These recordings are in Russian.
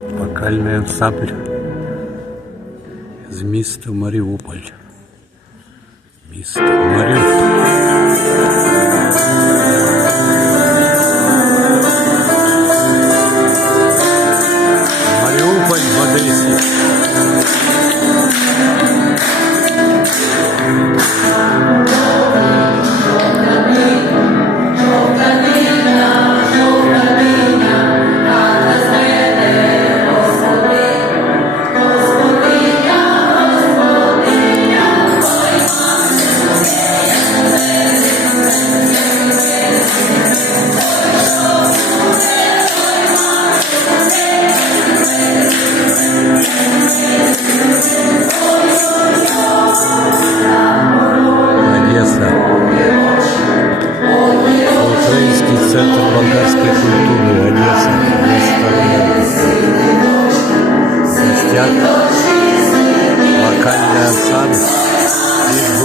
Вокальний ансамбль з міста Маріуполь. Місто Маріуполь. Маріуполь в Одесі.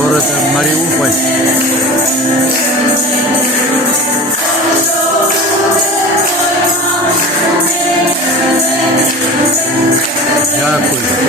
Города Мариуполь. Дякую.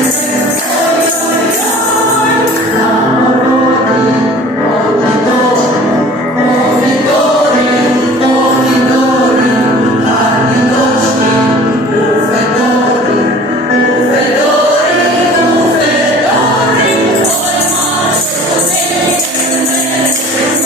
Браво!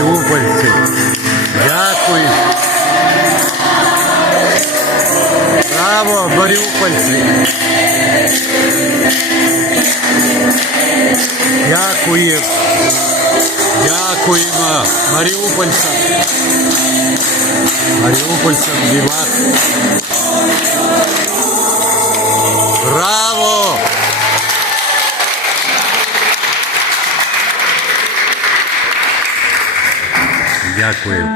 Дякую, маріупольці! Дякую! Браво, маріупольці! Дякую! Дякуємо маріупольцям! Маріупольцям віват! Дякую.